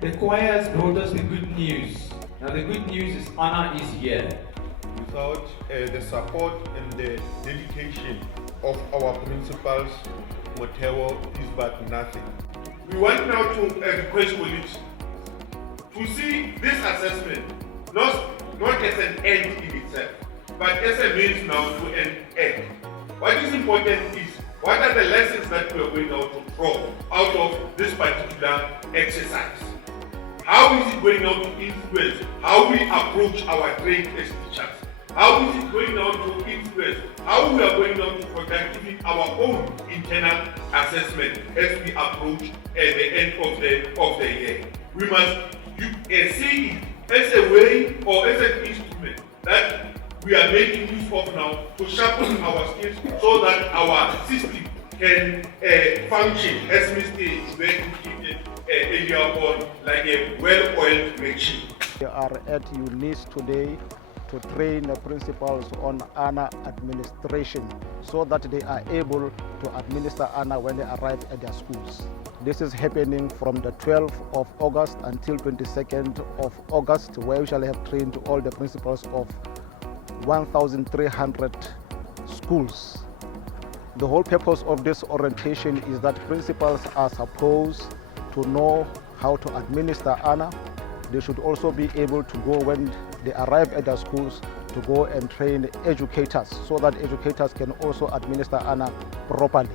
The choir has brought us the good news. Now the good news is Anna is here. Without the support and the dedication of our principals, Motewo is but nothing. We want now to request colleagues to see this assessment not as an end in itself, but as a means now to an end. What is important is what are the lessons that we are going now to draw out of this particular exercise? How is it going now to influence how we approach our trade as teachers? How is it going now to influence how we are going now to conduct even our own internal assessment as we approach the end of the year? We must see it as a way or as an instrument that we are making use of now to sharpen our skills so that our system can function as Mr. Zubek indicated earlier on, like a well-oiled machine. We are at UNIS today to train the principals on ANA administration so that they are able to administer ANA when they arrive at their schools. This is happening from the 12th of August until 22nd of August, where we shall have trained all the principals of 1,300 schools. The whole purpose of this orientation is that principals are supposed to know how to administer ANA. They should also be able to go when they arrive at their schools to go and train educators so that educators can also administer ANA properly.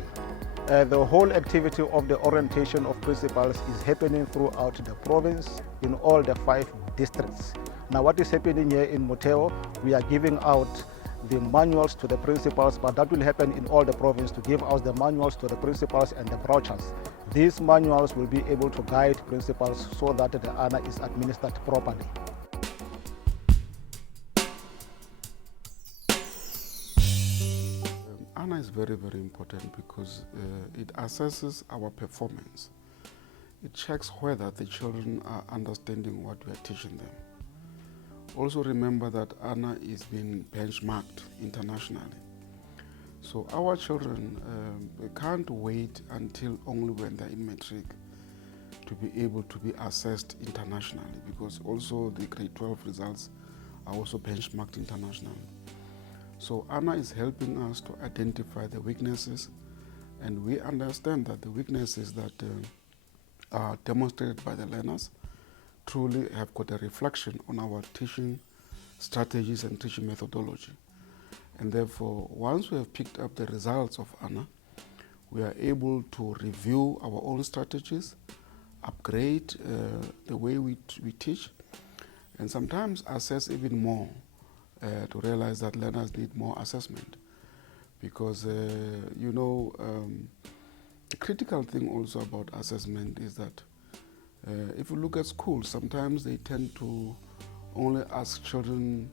The whole activity of the orientation of principals is happening throughout the province in all the 5 districts. Now what is happening here in Motewo, we are giving out the manuals to the principals, but that will happen in all the province to give out the manuals to the principals and the brochures. These manuals will be able to guide principals so that the ANA is administered properly. ANA is very, very important because it assesses our performance. It checks whether the children are understanding what we are teaching them. Also remember that ANA is being benchmarked internationally. So our children can't wait until only when they're in matric to be able to be assessed internationally, because also the grade 12 results are also benchmarked internationally. So ANA is helping us to identify the weaknesses, and we understand that the weaknesses that are demonstrated by the learners truly have got a reflection on our teaching strategies and teaching methodology. And therefore, once we have picked up the results of ANA, we are able to review our own strategies, upgrade the way we teach, and sometimes assess even more to realize that learners need more assessment. Because, the critical thing also about assessment is that if you look at schools, sometimes they tend to only ask children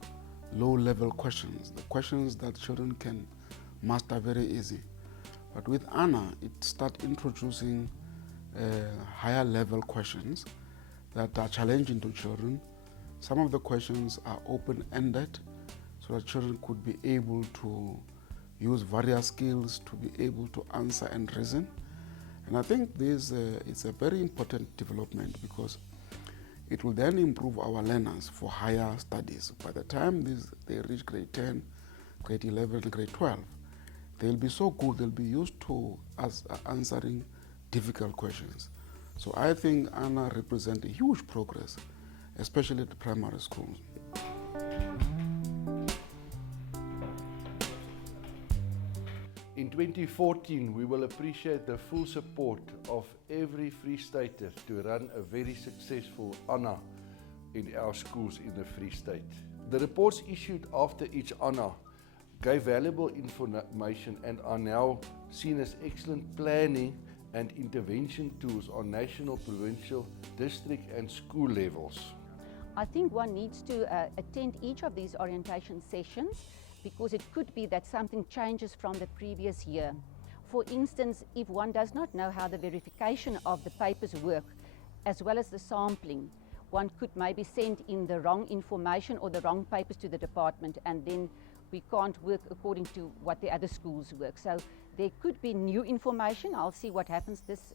low-level questions, the questions that children can master very easy. But with ANA, it starts introducing higher-level questions that are challenging to children. Some of the questions are open-ended, so that children could be able to use various skills to be able to answer and reason. And I think this is a very important development because it will then improve our learners for higher studies. By the time they reach grade 10, grade 11, and grade 12, they'll be so good, they'll be used to answering difficult questions. So I think ANA represents a huge progress, especially at the primary schools. In 2014, we will appreciate the full support of every Free Stater to run a very successful ANA in our schools in the Free State. The reports issued after each honour gave valuable information and are now seen as excellent planning and intervention tools on national, provincial, district and school levels. I think one needs to attend each of these orientation sessions because it could be that something changes from the previous year. For instance, if one does not know how the verification of the papers work, as well as the sampling, one could maybe send in the wrong information or the wrong papers to the department, and then we can't work according to what the other schools work. So there could be new information. I'll see what happens this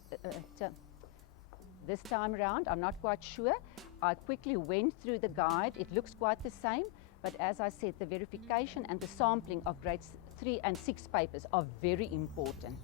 time around. I'm not quite sure. I quickly went through the guide. It looks quite the same, but as I said, the verification and the sampling of grades 3 and 6 papers are very important.